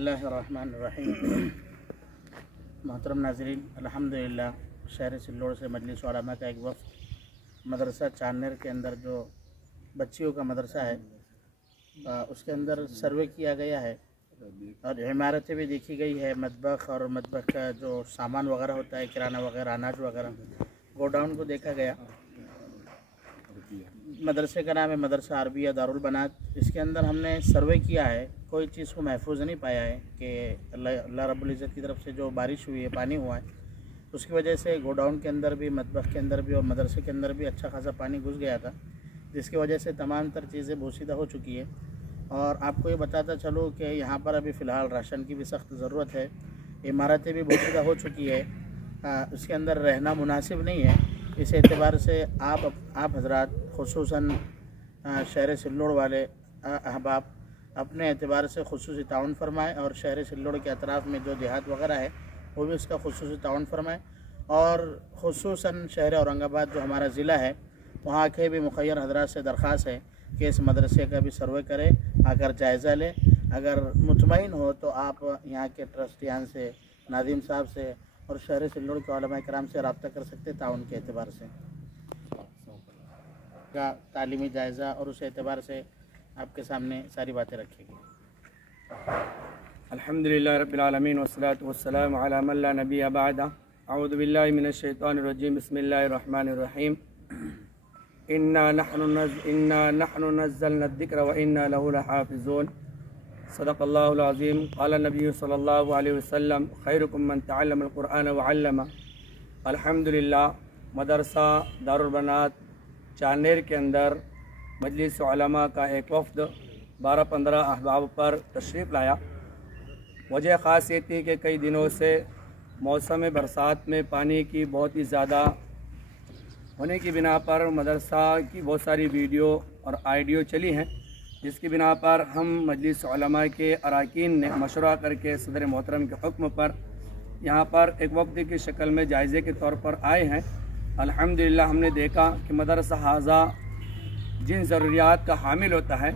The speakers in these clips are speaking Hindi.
बिस्मिल्लाहिर्रहमानिर्रहीम। मोहतरम नाज़रीन, अल्हम्दुलिल्लाह शहर सिल्लोड़ से मजलिस उलमा का एक वफ़द मदरसा चान्नेर के अंदर जो बच्चियों का मदरसा है उसके अंदर सर्वे किया गया है और इमारतें भी देखी गई है। मतबख और मतबख का जो सामान वगैरह होता है, किराना वगैरह, अनाज वगैरह, गोडाउन को देखा गया। मदरसे का नाम है मदरसा अरबिया दारुल बनात। इसके अंदर हमने सर्वे किया है, कोई चीज़ को महफूज नहीं पाया है कि अल्लाह रब्बुल इज़्ज़त की तरफ से जो बारिश हुई है, पानी हुआ है, उसकी वजह से गोडाउन के अंदर भी, मतबख के अंदर भी और मदरसे के अंदर भी अच्छा खासा पानी घुस गया था, जिसकी वजह से तमाम तर चीज़ें बोसीदा हो चुकी है। और आपको ये बताता चलूँ कि यहाँ पर अभी फ़िलहाल राशन की भी सख्त ज़रूरत है। इमारतें भी बोसीदा हो चुकी है, उसके अंदर रहना मुनासिब नहीं है। इस एतबार से आप हजरात खुसूसन शहर सिल्लोड़ वाले अहबाब अपने एतबार से खुसूसी ताउन फरमाएँ और शहर सिल्लोड़ के अतराफ़ में जो देहात वगैरह है वो भी उसका खुसूसी ताउन फरमाएँ। और खुसूसन शहर औरंगाबाद जो हमारा ज़िला है, वहाँ के भी मुखय्यर हजरात से दरख्वास्त है कि इस मदरसे का भी सर्वे करें, आकर जायज़ा लें। अगर मुतमईन हो तो आप यहाँ के ट्रस्टियान से, नादिम साहब से और शहर सिल्लोड़ के उलमा कराम से रब्ता कर सकते ताउन के एतबार से का तालीमी जायज़ा, और उस एतबार से आपके सामने सारी बातें रखेंगे। अल्हम्दुलिल्लाह रब्बिल आलमीन वस्सलातु वस्सलामु अला मन ला नबिय्य बअदा। अऊज़ु बिल्लाहि मिनश शैतानिर रजीम। बिस्मिल्लाहिर रहमानिर रहीम। इन्ना नहनु नज़्ज़लना अज़्ज़िक्र व इन्ना लहु लहाफ़िज़ून। सदक़ल्लाहुल अज़ीम। क़ाला नबी सल्लल्लाहु अलैहि वसल्लम खैरुकुम मन तअल्लमल क़ुरआन व अल्लमा। अल्हम्दुलिल्लाह मदरसा दारुल बनात चान्नेर के अंदर मजलिस उलमा का एक वफ़द 12-15 अहबाब पर तशरीफ़ लाया। वजह ख़ास ये थी कि कई दिनों से मौसम बरसात में पानी की बहुत ही ज़्यादा होने की बिना पर मदरसा की बहुत सारी वीडियो और आइडियो चली हैं, जिसकी बिना पर हम मजलिस उलमा के अरकान ने मशवरा करके सदर मोहतरम के हुक्म पर यहाँ पर एक वफ़द की शक्ल में जायज़े के तौर पर आए हैं। अल्हम्दुलिल्लाह हमने देखा कि मदरसा हाजा जिन ज़रूरियात का हामिल होता है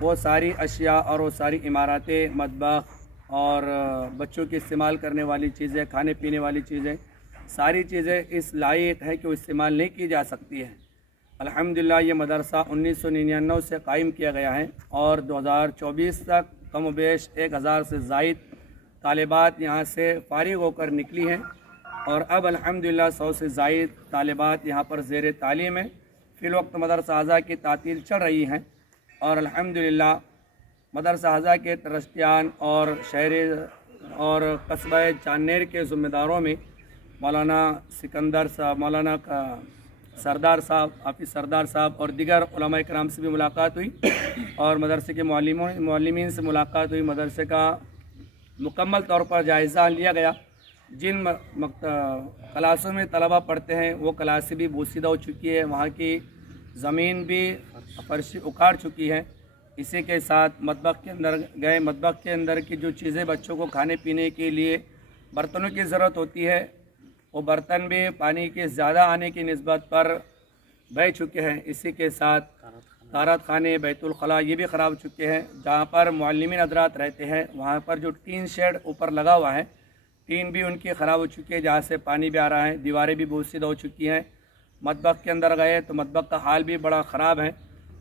वो सारी अशिया और वो सारी इमारतें, मतबख और बच्चों की इस्तेमाल करने वाली चीज़ें, खाने पीने वाली चीज़ें, सारी चीज़ें इस लायक है कि वो इस्तेमाल नहीं की जा सकती है। अल्हम्दुलिल्लाह ये मदरसा 1999 से कायम किया गया है और 2024 तक कम बेश 1000 से ज़ायद तालिबात यहाँ से फारिग होकर निकली हैं और अब अल्हम्दुलिल्लाह 100 से ज़ायद तालिबात यहाँ पर ज़ेर तालीम है। फ़िल वक्त मदरसा आज़ा की तातील चल रही हैं और अल्हम्दुलिल्लाह मदरसा आज़ा के ट्रस्टियान और शहर और कस्बा चान्नेर के ज़िम्मेदारों में मौलाना सिकंदर साहब, मौलाना का सरदार साहब, हाफिज़ सरदार साहब और दीगर उलमा कराम से भी मुलाकात हुई और मदरसे के मौलिमीन से मुलाकात हुई। मदरसे का मुकम्मल तौर पर जायज़ा लिया गया। जिन क्लासों में तलबा पढ़ते हैं वो क्लासें भी बोसीदा हो चुकी है, वहाँ की ज़मीन भी फर्शी उखाड़ चुकी है। इसी के साथ मतबख के अंदर गए, मतबख के अंदर की जो चीज़ें बच्चों को खाने पीने के लिए बर्तनों की ज़रूरत होती है, वो बर्तन भी पानी के ज़्यादा आने की निस्बत पर बह चुके हैं। इसी के साथ तारत खाने, बैतुल खला ये भी ख़राब हो चुके हैं। जहाँ पर मुअल्लिमीन हज़रात रहते हैं वहाँ पर जो टीन शेड ऊपर लगा हुआ है, टीन भी उनकी ख़राब हो चुकी है, जहाँ से पानी भी आ रहा है। दीवारें भी बोसीदा हो चुकी हैं। मतबख के अंदर गए तो मतबख का हाल भी बड़ा ख़राब है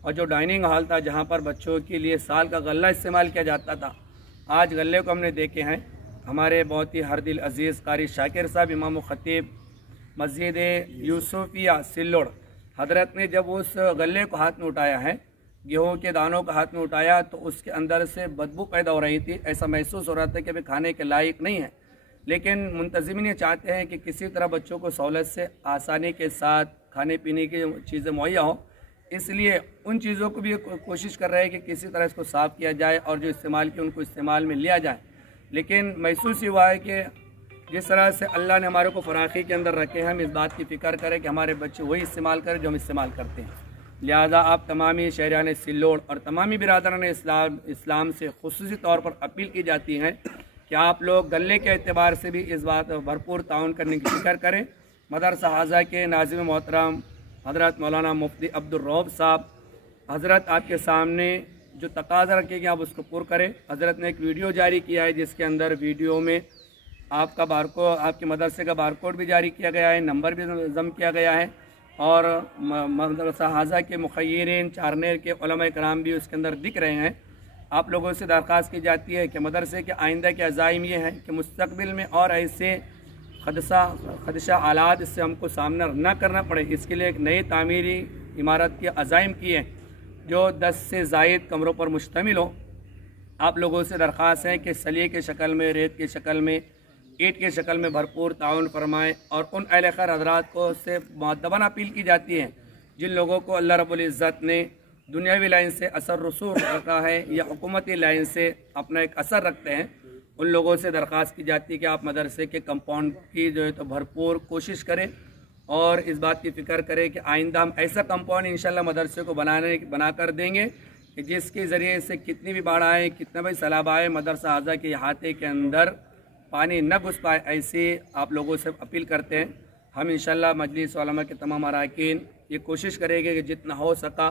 और जो डाइनिंग हॉल था जहाँ पर बच्चों के लिए साल का गल्ला इस्तेमाल किया जाता था, आज गल्ले को हमने देखे हैं। हमारे बहुत ही हर दिल अजीज़ कारी शाकिर साहब, इमाम ख़तीब मस्जिद यूसुफिया सिल्लोड़, हजरत ने जब उस गल्ले को हाथ में उठाया है, गेहूँ के दानों को हाथ में उठाया तो उसके अंदर से बदबू पैदा हो रही थी। ऐसा महसूस हो रहा था कि अभी खाने के लायक नहीं है। लेकिन मुंतज़िमीन ये चाहते हैं कि किसी तरह बच्चों को सहूलत से आसानी के साथ खाने पीने की चीज़ें मुहैया हो, इसलिए उन चीज़ों को भी कोशिश कर रहे हैं कि किसी तरह इसको साफ़ किया जाए और जो इस्तेमाल की उनको इस्तेमाल में लिया जाए। लेकिन महसूस ये हुआ है कि जिस तरह से अल्लाह ने हमारे को फ़राखी के अंदर रखे हैं, हम इस बात की फ़िक्र करें कि हमारे बच्चे वही इस्तेमाल करें जो हम इस्तेमाल करते हैं। लिहाजा आप तमामी शहरियान सिल्लोड़ और तमामी बिरादरान इस्लाम से खुसूसी तौर पर अपील की जाती है कि आप लोग गले के एतबार से भी इस बात भरपूर ताउन करने की फ़िक्र करें। मदरसा हाजा के नाज़िम मोहतरम हज़रत मौलाना मुफ्ती अब्दुल रऊफ़ साहब हज़रत आपके सामने जो तकाजा रखेगी आप उसको पूरा करें। हज़रत ने एक वीडियो जारी किया है जिसके अंदर वीडियो में आपका बारकोड, आपके मदरसे का बारकोड भी जारी किया गया है, नंबर भी जम किया गया है और मदरसा हाजा के मुखय्यरीन चारनेर के उलमा कराम भी उसके अंदर दिख रहे हैं। आप लोगों से दरख्वास्त की जाती है कि मदरसे के आइंदा के अज़ाइम ये हैं कि मुस्तकबिल में और ऐसे खदशा आलात इससे हमको सामना ना करना पड़े, इसके लिए एक नई तामीरी इमारत के अज़ाइम किए जो 10 से ज़ायद कमरों पर मुश्तमिल हो। आप लोगों से दरख्वास्त है कि सलिए के शक्ल में, रेत की शक्ल में, ईंट की शक्ल में भरपूर ताउन फरमाएँ और उन अहले खैर हज़रात को से मुअद्दबन अपील की जाती है जिन लोगों को अल्लाह रब्बुल इज़्ज़त ने दुनियावी लाइन से असर रसूख रखा है या हुकूमती लाइन से अपना एक असर रखते हैं, उन लोगों से दरख्वास्त की जाती है कि आप मदरसे के कंपाउंड की जो है तो भरपूर कोशिश करें और इस बात की फ़िक्र करें कि आइंदा हम ऐसा कंपाउंड इंशाल्लाह मदरसे को बना कर देंगे कि जिसके ज़रिए से कितनी भी बाढ़ आए, कितना भी सैलाब आए, मदरसा हाजा के अहाते के अंदर पानी न घुस पाए, ऐसे आप लोगों से अपील करते हैं। हम इंशाल्लाह मजलिस उलमा के तमाम अरकान ये कोशिश करेंगे कि जितना हो सका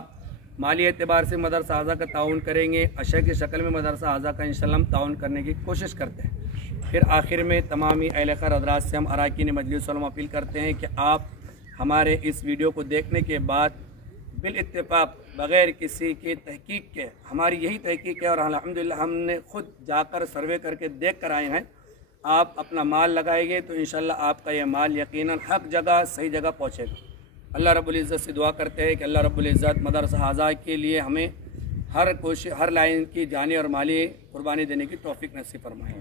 माली एतबार से मदरसा हाजा का ताउन करेंगे, अशय की शक्ल में मदरसा हाजा का इंशाल्लाह हम ताउन करने की कोशिश करते हैं। फिर आखिर में तमामी अहले खैर हज़रात से हम अरकान मजलिस उलमा अपील करते हैं कि आप हमारे इस वीडियो को देखने के बाद बिल इत्तेफाक बग़ैर किसी की तहकीक के, हमारी यही तहकीक है और अल्हम्दुलिल्लाह हमने ख़ुद जाकर सर्वे करके देख कर आए हैं, आप अपना माल लगाएंगे तो इंशाल्लाह आपका ये माल यकीनन हक़ जगह सही जगह पहुँचेगा। अल्लाह रब्बुल इज़्ज़त से दुआ करते हैं कि अल्लाह रब्बुल इज़्ज़त मदरसा हाजा के लिए हमें हर लाइन की जानी और माली कुर्बानी देने की तौफ़ीक नसीब फरमाए।